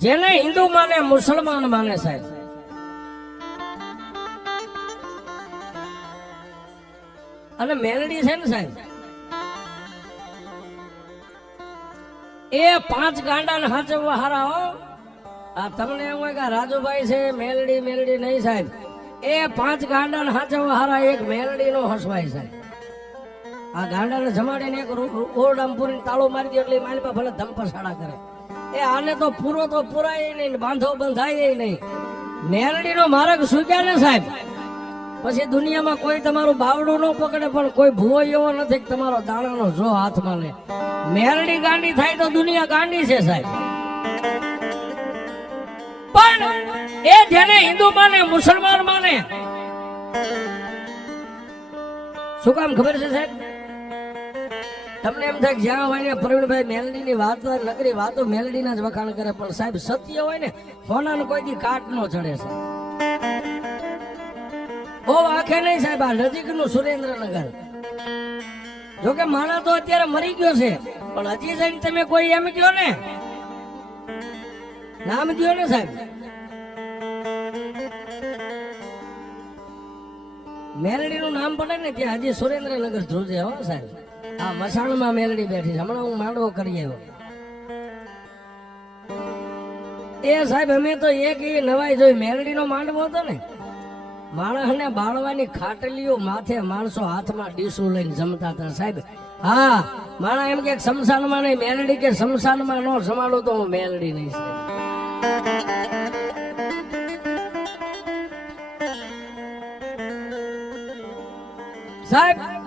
જેને હિન્દુ માને, મુસલમાન માને સાહેબ. અને મેલડી છે ને સાહેબ, એ પાંચ ગાંડા હાચવવા હારા હો. આ તમને એમ હોય કે રાજુભાઈ છે, મેલડી મેલડી નહીં સાહેબ. એ પાંચ ગાંડા હાચવવા હારા એક મેલડી નો હસવાય સાહેબ. આ ગાંડાને જમાડીને એક ઓરડામ પૂરીને તાળો મારી દે એટલે મારી પાસે ભલે ધમપસાડા કરે. એ આને તો પૂરો તો પુરાય નહીં ને બાંધો બંધાય નહીં. મેલડીનો માર્ગ સુક્યા ને સાહેબ? પછી દુનિયામાં કોઈ તમારું બાવડું ન પકડે, પણ કોઈ ભૂવો એવો નથી કે તમારો દાણાનો જો હાથમાં લે. મેરડી ગાંડી થાય તો દુનિયા ગાંડી છે સાહેબ. પણ એ જેને હિન્દુ માને, મુસલમાન માને, શું કામ ખબર છે સાહેબ? તમને એમ થાય જ્યાં હોય ને પ્રવીણભાઈ મેલડી ની વાત નકરી વાતો મેલડી ના જ વખાણ કરે, પણ સાહેબ, સત્ય હોય ને સોના કોઈ દી કાટ નો ચડે છે બહુ આંખે નહીં સાહેબ આ નજીકનું સુરેન્દ્રનગર. જોકે માણા તો અત્યારે મરી ગયો છે, પણ હજી જઈને તમે કોઈ એમ કયો ને. નામ દો ને સાહેબ. મેલડી નું નામ પડે ને ત્યાં હજી સુરેન્દ્રનગર ધ્રુજે હો સાહેબ. આ મસાણમાં મેલડી બેઠી છે. હમણાં હું માંડવો કરી આવ્યો. એ સાહેબ, અમે તો એક એ નવાઈ જોઈ. મેલડી નો માંડવો હતો ને. માણસને બાળવાની ખાટલીઓ માથે માણસો હાથમાં ડીસું લઈને જમતા હતા. સાહેબ, હા, માણા એમ કે શમશાનમાં નહીં, મેલડી કે શમશાનમાં નો સમાડો તો હું મેલડી નહીં સાહેબ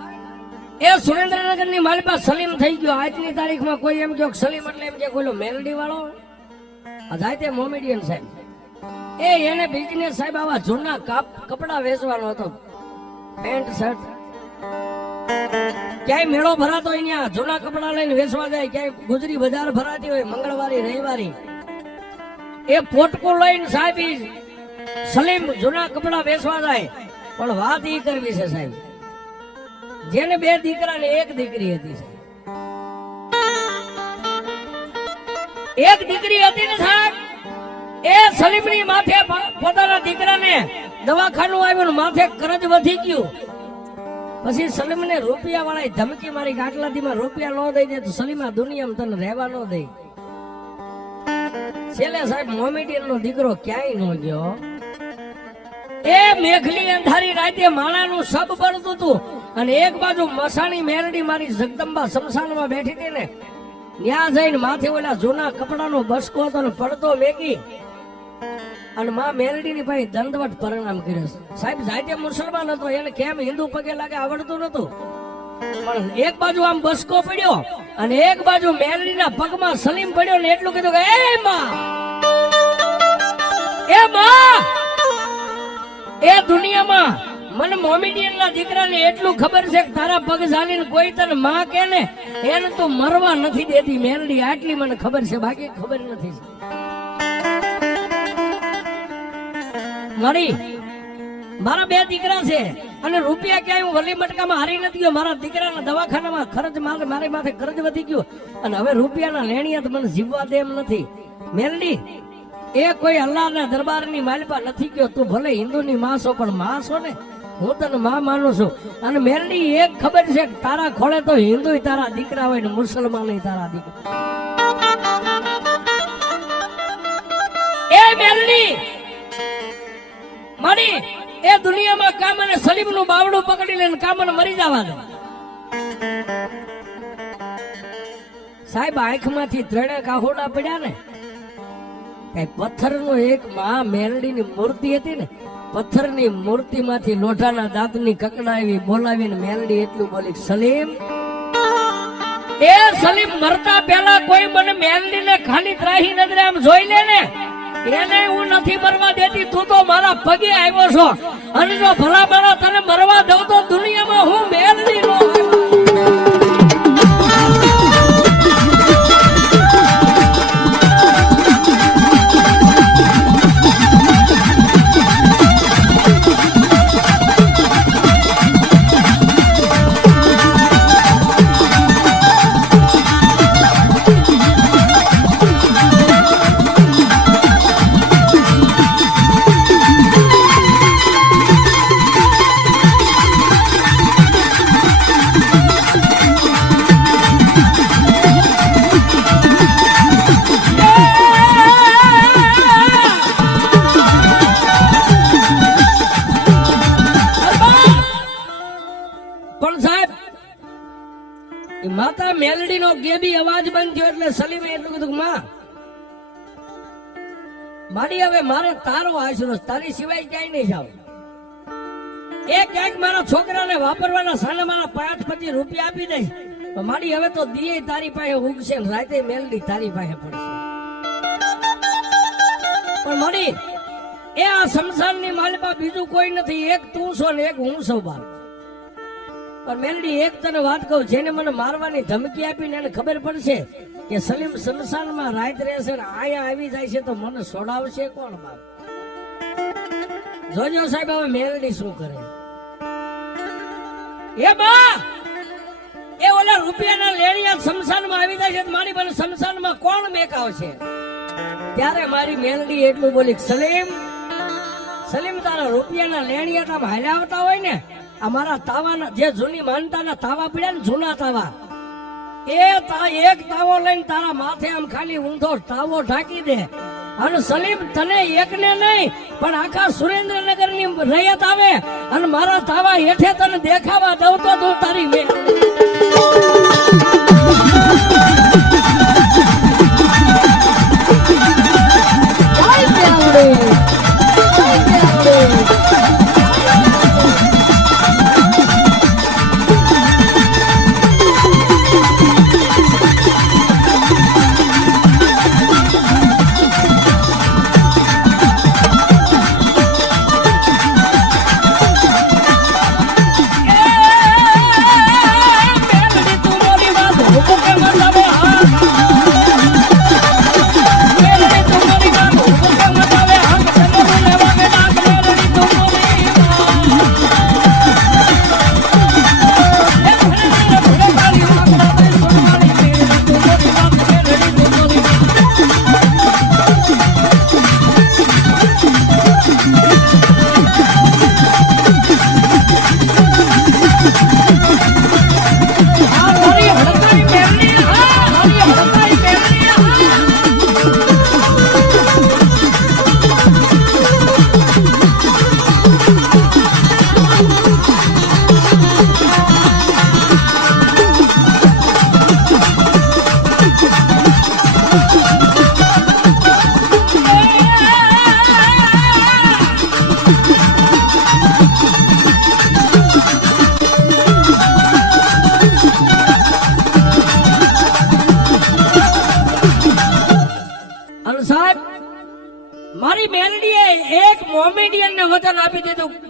એ સુરેન્દ્રનગરની મારી પાસે સલીમ થઈ ગયો. આજની તારીખમાં કોઈ એમ કહો સલીમ એટલે એમ કે કોઈ મેલડી વાળો? જાય તે મોમેડિયન સાહેબ. એ એને બિઝનેસ સાહેબ આવા જૂના કાપ કપડા વેચવાનો હતો. Pant, shirt. ક્યાંય મેળો ભરાતો હોય ત્યાં જૂના કપડા લઈને વેચવા જાય, ક્યાંય ગુજરી બજાર ભરાતી હોય, મંગળવારી, રવિવારી. એ પોટકો લઈને સાહેબ સલીમ જૂના કપડા વેચવા જાય. પણ વાત એ કરવી છે સાહેબ. જેને બે દીકરા ને એક દીકરી હતી એક દીકરી હતી ને સાહેબ, એ સલીમની માથે પોતાના દીકરાને દવાખાનું આવ્યું માથે કરજ વધી ગયું. પછી સલીમને રૂપિયા વાળા ધમકી મારી આટલા રૂપિયા ન દઈ દે તો સલીમા દુનિયામાં તને રહેવા ન દઈ છેલ્લે સાહેબ મોમેડિયન નો દીકરો ક્યાંય ન ગયો. એ મેઘલી અંધારી રાતે માળાનું સબ બનતું હતું. અને એક બાજુ મસાણી મેરડી મારી જગદંબા શમશાનમાં બેઠી હતી ને, ત્યાં જઈને માથે ઓલા જૂના કપડાનો બસકો હતો ને પડતો મેકી અને માં મેરડી ની ભાઈ દંડવટ પરિણામ કર્યો છે. સાહેબ, જાતે મુસલમાન હતો, એને કેમ હિન્દુ પગે લાગે આવડતું નતું પણ એક બાજુ આમ બસકો પડ્યો અને એક બાજુ મેરડીના પગમાં સલીમ પડ્યો ને એટલું કીધું કે, એ માં! એ માં! એ દુનિયામાં મને મોમેડિયન ના દીકરાને એટલું ખબર છે કે તારા પગ ઝાલીને કોઈ તને માં કે ને, એને તું મરવા નથી દેતી. મેરડી આટલી મને ખબર છે. બાકી ખબર નથી. મારી, મારા બે દીકરા છે અને રૂપિયા ક્યાંય હું વલી મટકામાં હારી નથી ગયો. મારા દીકરાના દવાખાનામાં ખર્ચ મારે મારી માથે ખર્ચ વધી ગયો. અને હવે રૂપિયાના લેણિયા મને જીવવા દે એમ નથી. મેલડી, એ કોઈ અલ્લાહના દરબારની માલપા નથી ગયો. તું ભલે હિન્દુની માસો પણ માસો ને. હું તને માં માનું છું. અને મેલડી એક ખબર છે, તારા ખોળે તો હિન્દુ તારા દીકરા હોય ને મુસલમાન તારા દીકરા. એ મેલડી મારી, એ દુનિયામાં કામ અને સલીમનું બાવડું પકડી લઈને કામ મરી જવા દે સાહેબ આંખમાંથી ત્રણે કાહોડા પડ્યા ને. કઈ પથ્થરનો એક મા મેરડીની મૂર્તિ હતી ને, પથ્થરની મૂર્તિમાંથી લોઢાના દાંતની કકડાવી બોલાવીને મેરડી એટલું બોલી, સલીમ, એ સલીમ મરતા પહેલા કોઈ મને મેરડીને ખાલી ત્રાહી નજરે આમ જોઈ લે ને, એને હું નથી મરવા દેતી, તું તો મારા પગે આવ્યો છો. અને જો ભલા ભલા તને મરવા દઉં તો દુનિયામાં હું મેરડી નો એટલે સલીમે એટલું કીધું માં, મારી હવે મારે તારો આશરો, તારી સિવાય ક્યાંય નહીં જાવ એ ક્યાંક મારા છોકરાને વાપરવાના સાને મારા પાંચ પચીસ રૂપિયા આપી દઈશ પણ મારી હવે તો દીએ તારી પાસે ઉગશે રાતે મેલડી તારી પાસે પડશે. પણ મારી, એ આ સંસારની માલિકા બીજું કોઈ નથી. એક તું છો ને એક હું છું બાર પણ મેલડી, એક તને વાત કહું, જેને મને મારવાની ધમકી આપીને એને ખબર પડશે કે સલીમ શમશાનમાં રાત રહેશે ને આયા આવી જાય છે તો મને સોડાવશે કોણ બાપ? જોજો સાહેબ, હવે મેલડી શું કરે? એ બા! એ ઓલા રૂપિયાના લેણિયા શમશાનમાં આવી જાય છે તો મારી પાસે શમશાનમાં કોણ મેકાવશે? ત્યારે મારી મેલડી એટલું બોલી, સલીમ સલીમ, તારા રૂપિયાના લેણિયા તામ હાલ્યા આવતા હોય ને? આ મારા તાવાના, જે જૂની માનતાના તાવા પડ્યા ને જૂના તાવા એ એક તાવો લઈને તારા માથે આમ ખાલી ઊંધો તાવો ઢાંકી દે. અને સલીમ તને એકને નહીં, પણ આખા સુરેન્દ્રનગરની રૈયત આવે અને મારા તાવા હેઠે તને દેખાવા દઉં તો તું તારી મેં. મેલડી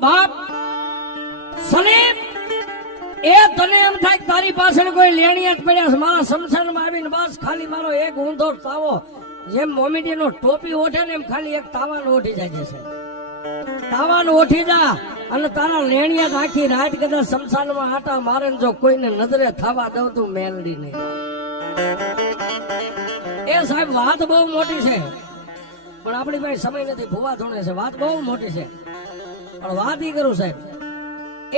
બાપ સલીમ, એ તને એમ થાય તારી પાછળ કોઈ લેણી જ પડ્યા છે. મારા સમસાનમાં આવીને બસ ખાલી મારો એક ઊંધો તાવો, જેમ મોમેડિયન નો ટોપી ઓઠે ને એમ ખાલી એક તાવાનો ઓઠી જાય છે તાવાનો ઓઠી જા અને તારા લેણિયા આખી રાત કદાચ સમસાનમાં આટા મારે જો કોઈને નજરે થવા દઉં તું મેલડી નહીં. એ સાહેબ, વાત બહુ મોટી છે. પણ આપણી પાસે સમય નથી, ભૂવા ધોણે છે. વાત બહુ મોટી છે. પણ વાત એ કરું સાહેબ.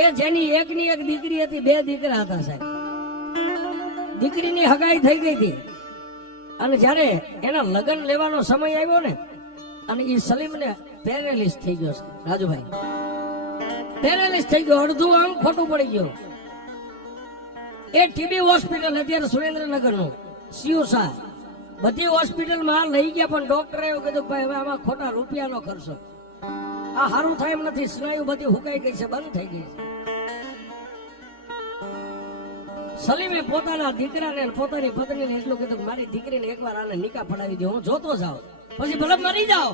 એ જેની એકની એક દીકરી હતી, બે દીકરા હતા સાહેબ. દીકરીની હગાઈ થઈ ગઈ હતી. અને જ્યારે એના લગ્ન લેવાનો સમય આવ્યો ને, અને એ સલીમને પેરેલિસ થઈ ગયો રાજુભાઈ. પેરેલિસ થઈ ગયો, અડધું આમ ખોટું પડી ગયું. એ ટીબી હોસ્પિટલ અત્યારે સુરેન્દ્રનગરનું, સિયુસા. બધી હોસ્પિટલમાં લઈ ગયા પણ ડોક્ટરે એવું કીધું ભાઈ હવે આમાં ખોટા રૂપિયાનો ખર્ચો. આ સારું થાય એમ નથી. સ્નાયુ બધી હુકાઈ ગઈ છે, બંધ થઈ ગઈ છે. સલીમે પોતાના દીકરાને પોતાની પત્નીને એટલું કીધું કે મારી દીકરીને એકવાર આને નિકા પડાવી દે. હું જોતો જાઉં. પછી ભલે મરી જાઓ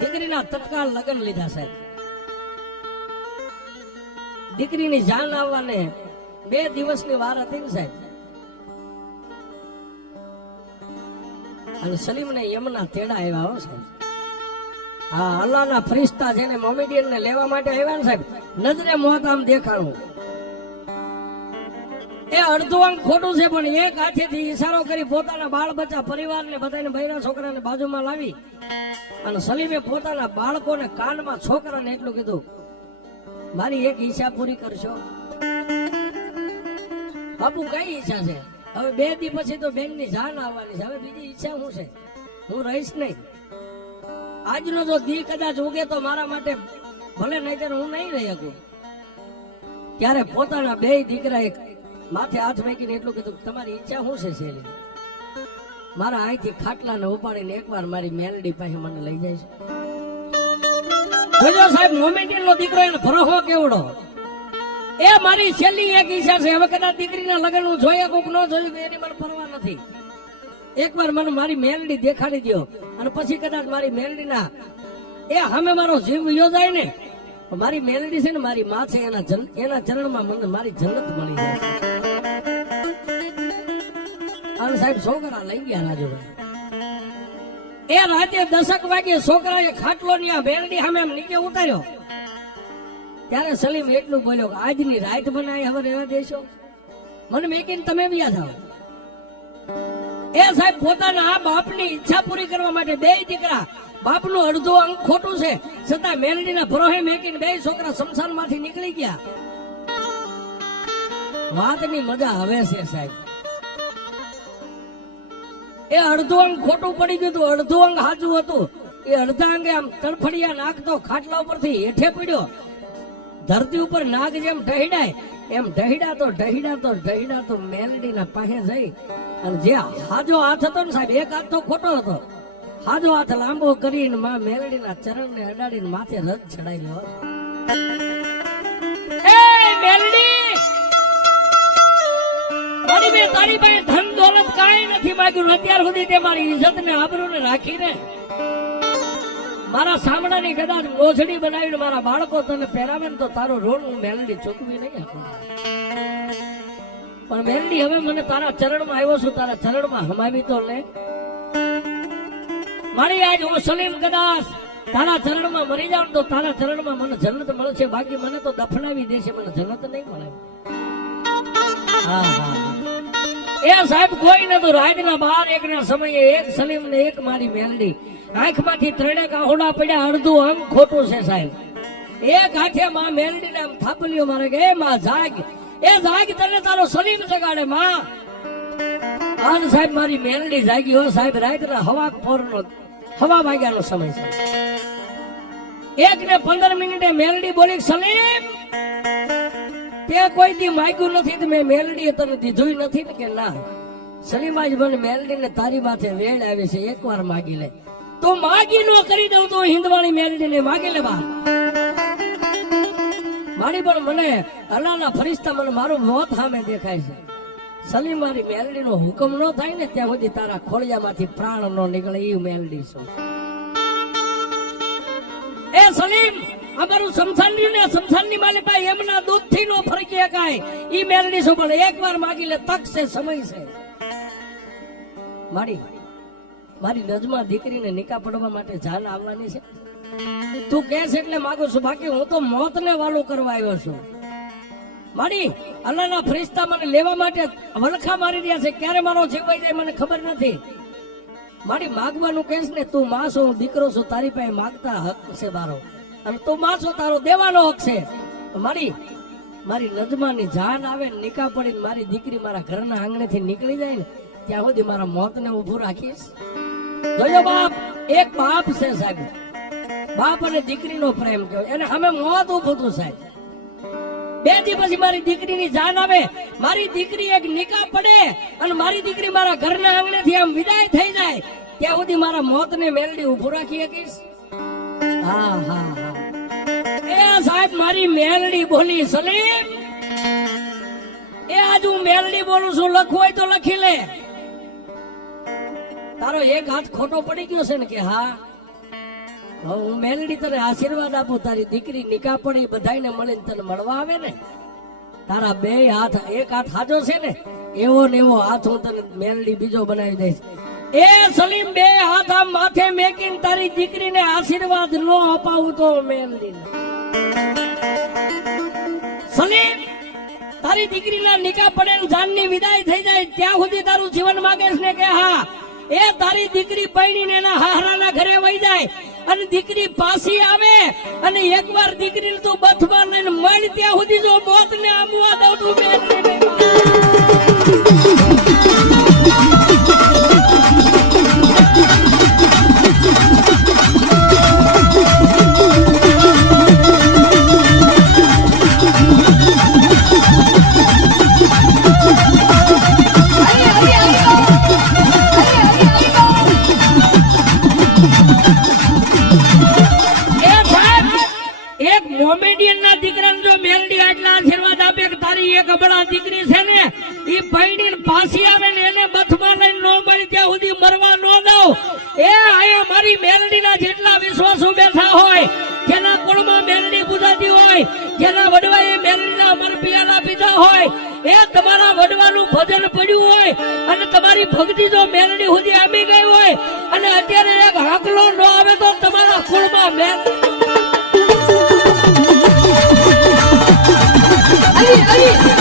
દીકરીના તત્કાલ લગ્ન લીધા સાહેબ. દીકરીની જાન આવવાને બે દિવસની વાર હતી ને સાહેબ. અને સલીમને યમના તેડા આવ્યા હો સાહેબ. હા અલ્લાહના ફરિશ્તા જેને મોમેડિયન ને લેવા માટે આવ્યા ને સાહેબ, નજરે મોત આમ દેખાણું. એ અડધું અંગ ખોટું છે, પણ એક હાથેથી ઈશારો કરી પોતાના બાળ બચ્ચા પરિવારને બધાને બૈરા છોકરાને બાજુમાં લાવી અને સલીમે પોતાના બાળકોને કાનમાં છોકરાને એટલું કીધું, મારી એક ઈચ્છા પૂરી કરશો. બાપુ, કઈ ઈચ્છા છે? હવે બે દી પછી તો બેનની જાન આવવાની છે. હવે બીજી ઈચ્છા શું છે? હું રહીશ નહીં. આજનો જો દી કદાચ ઉગે તો મારા માટે ભલે નહીં હું નહીં રહી શકું. ત્યારે પોતાના બે દીકરા એક માથે હાથ મૂકીને એટલું કીધું તમારી ઈચ્છા શું છે, શેલી? મારા અહીંથી ખાટલાને ઉપાડીને એકવાર મારી મેલડી પાસે મને લઈ જાય છે. સાહેબ મોમેન્ટિયલ નો દીકરો એને ભરોહો કેવડો? એ મારી છેલ્લી એક ઈચ્છા છે. હવે કદાચ દીકરીના લગ્ન હું જોઈએ, કોક ન જોયું એની મને પરવા નથી. એકવાર મને મારી મેલડી દેખાડી દો અને પછી કદાચ મારી મેલડીના એ હામે મારો જીવ યોજાય ને મારી મેલડી છે ને, મારી માં છે, એના એના ચરણમાં મને મારી જન્નત મળી જાય. અને સાહેબ, છોકરા લઈ ગયા રાજુભાઈ. એ રાતે દશક વાગે છોકરાએ ખાટલો ની આ મેલડી સામે નીચે ઉતાર્યો. ત્યારે સલીમ એટલું બોલ્યો કે, આજની રાત બનાવી હવે રહેવા દેશો. મને મેકીને તમે વ્યા થાવ એ સાહેબ પોતાના આ બાપની ઈચ્છા પૂરી કરવા માટે બે દીકરા, બાપનું અડધું અંગ ખોટું છે, છતાં મેલડીના ભરોહે મેકીને બે છોકરા શમશાનમાંથી નીકળી ગયા. વાતની મજા હવે છે સાહેબ. એ અડધું અંગ ખોટું પડી ગયું હતું, અડધું અંગ સાચું હતું. એ અડધા અંગે આમ તડફડિયા નાખતો ખાટલા ઉપરથી હેઠે પડ્યો. ધરતી ઉપર નાગ જેમ ઢહીડાય, એમ ઢહીડાતો ઢહીડાતો ઢહીડાતો મેલડીના પાસે જઈ. અને જે હાજો હાથ હતો ને સાહેબ, એક હાથ તો ખોટો હતો. હાજો હાથ લાંબો કરીને માં મેલડીના ચરણને અડાડીને માથે રજ ચડાવી લ્યો એ મેલડી! તારી પાસે ધન દોલત કાંઈ નથી માગ્યું. અત્યાર સુધી તે મારી ઇજ્જત ને આબરૂ ને રાખીને મારા સામણાની કદાચ મોજડી બનાવીને મારા બાળકો તને પહેરાવે ને તો તારો રોલ હું મેલડી ચૂકવી નહીં પણ મેલડી, હવે મને તારા ચરણમાં આવ્યો છું, તારા ચરણમાં હમાવી તો લે. મારી આજ હું સલીમ કદાચ તારા ચરણમાં મરી જાઉં તો તારા ચરણમાં મને જન્નત મળશે. બાકી મને તો દફનાવી દેશે, મને જન્નત નહીં મળે. એ સાહેબ, કોઈ ને તો રાતના બાર એકના સમયે એક સલીમ ને એક મારી મેલડી. આંખમાંથી ત્રણેક આહોડા પડ્યા, અડધું અંગ ખોટું છે સાહેબ. એક હાથે માં મેલડી ને આમ થાપલીઓ મારે કે, એ માં, જાગ. એ જાગ તને તારો શરીર જગાડે, માં. આન સાહેબ મારી મેલડી જાગી હો સાહેબ રાતના હવા ફોરનો હવા વાગ્યાનો સમય છે. એક ને પંદર મિનિટે મેલડી બોલી, સલીમ, તે કોઈ દી માગ્યું નથી તો મેં મેલડી તને દીધું નથી કે ના? સલીમાજ મને મેલડી ને તારી માથે વેળ આવે છે, એકવાર માગી લે. તો માગી નો કરી દઉં તો હિન્દવાણી મેલડી ને માગી લે મારી પણ મને અલાના ફરિશ્તા મને મારું મોત સામે દેખાય છે. સલીમ મારી મેલડી નો હુકમ ન થાય ને ત્યાં સુધી તારા ખોળિયામાંથી પ્રાણ નો નીકળે એ મેલડી છું. એ સલીમ, અમારું સમસાન રહ્યું ને સમસાનની માલિક ભાઈ એમના દૂધથી નો ફરકી શકાય. ઈ મેલડી શું પણ એકવાર માગી લે, તક છે, સમય છે. મારી મારી નજમાં દીકરીને નિકા પડવા માટે જાન આવવાની છે. તું કે છે એટલે માગું છું, બાકી હું તો મોતને વાલું કરવા આવ્યો છું. મારી અલ્લાહના ફરિશ્તા મને લેવા માટે વલખા મારી રહ્યા છે. ક્યારે મારો જીવાઈ જાય મને ખબર નથી. મારી માગવાનું કહેશ ને, તું માં છો, હું દીકરો છું, તારી પાસે માગતા હક છે મારો. અને તું માં છો, તારો દેવાનો હક છે. મારી મારી નજમાની જાન આવે ને નિકા પડીને મારી દીકરી મારા ઘરના આંગણેથી નીકળી જાય ને, ત્યાં સુધી મારા મોતને ઊભું રાખીશ. જોયો બાપ, એક બાપ છે સાહેબ. બાપ અને દીકરીનો પ્રેમ કયો એને અમે મોત હતું સાહેબ. બે દી પછી મારી દીકરીની જાન આવે. મારી દીકરી એક નિકા પડે અને મારી દીકરી મારા ઘરના આંગણેથી આમ વિદાય થઈ જાય. ત્યાં સુધી મારા મોતને મેલડી ઊભું રાખી શકીશ? હા હા હા. એ સાહેબ, મારી મેલડી બોલી, સલીમ, એ આજુ મેલડી બોલું છું લખવું હોય તો લખી લે. તારો એક હાથ ખોટો પડી ગયો છે ને કે હા? હું મેલડી તને આશીર્વાદ આપું, તારી દીકરી નિકા પડી બધાને મળીને તને મળવા આવે ને? તારા બે હાથ, એક હાથ હાજો છે ને, એવો ને એવો હાથ હું તને મેલડી બીજો બનાવી દઈશ. એ સલીમ, બે હાથ આમ માથે મેકીને તારી દીકરીને આશીર્વાદ નો અપાવું તો મેલડી સલીમ, તારી દીકરીના નિકા પડે જાનની વિદાય થઈ જાય ત્યાં સુધી તારું જીવન માંગે છે કે હા એ તારી દીકરી પૈણીને એના હાહરાના ઘરે વહી જાય અને દીકરી પાછી આવે અને એકવાર દીકરીને તું બથમાં લઈને મળ, ત્યાં સુધી જો મોતને આમવા દઉં તું બેન એટલા આશીર્વાદ આપે કે તારી એક અબળા દીકરી છે ને એ પૈણીને પાછી આવે ને એને બથમાં લઈને નો મળી, ત્યાં સુધી મરવા નો દઉં. એ આયા મારી મેલડીના જેટલા વિશ્વાસો બેઠા હોય, જેના કુળમાં મેલડી પૂજાતી હોય, જેના વડવાએ મેલડીના અમર પિયાલા પીધા હોય, એ તમારા વડવાનું ભજન પડ્યું હોય, અને તમારી ભક્તિ જો મેલડી સુધી આવી ગઈ હોય, અને અત્યારે એક હાકલો ન આવે તો તમારા કુળમાં મેલ Ali. Ali,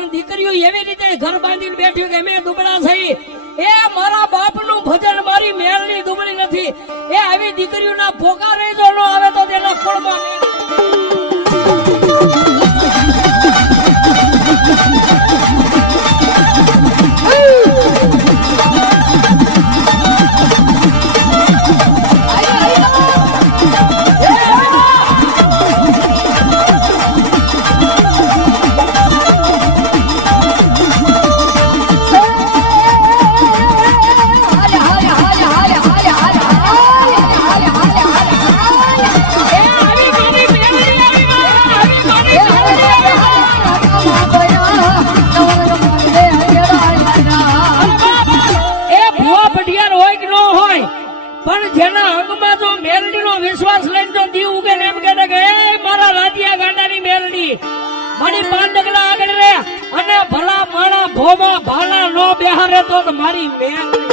પણ દીકરીઓ એવી રીતે ઘર બાંધીને બેઠી કે મેં દુબળા થઈ. એ મારા બાપનું ભજન મારી મેળની દુબળી નથી. એ આવી દીકરીઓના પોકારે જો ન આવે તો તેના કુળમાં પણ જેના અંગમાં જો મેલડીનો વિશ્વાસ લઈને તો દીવ ઉગે એમ કહેતા કે, એ મારા રાધિયા ગાંડાની મેલડી મારી પાંચ ડગલા આગળ રે અને ભલા માણા ભોમાં ભાલા નો બેહારે તો મારી મેલડી